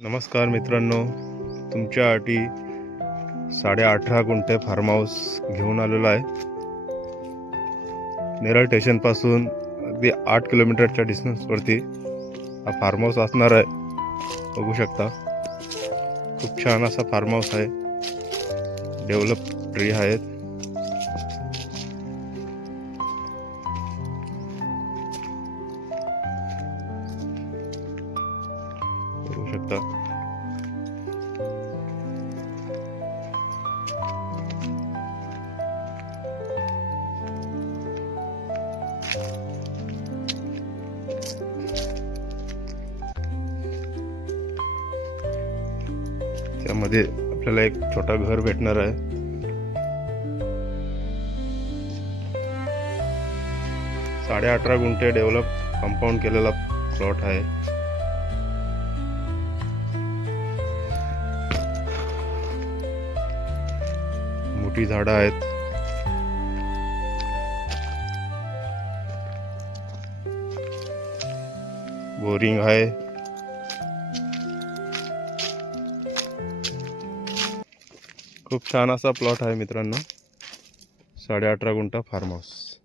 नमस्कार मित्रांनो, तुमच्यासाठी 18.5 गुंठे फार्म हाऊस घेऊन आलेलो आहे. नेरळ स्टेशनपासून अगदी 8 किलोमीटरच्या डिस्टन्सवरती हा फार्म हाऊस असणार आहे. बघू शकता, खूप छान असा फार्म हाऊस आहे. डेव्हलप ट्री आहेत. बघू शकता. त्यामध्ये आपल्याला एक छोटा घर भेटणार आहे. साडे 18 गुंठे डेव्हलप कंपाऊंड केलेला प्लॉट आहे. मोठी झाडं आहेत. बोरिंग आहे. खूप छान असा प्लॉट आहे मित्रांनो. 18.5 गुंठा फार्म हाऊस.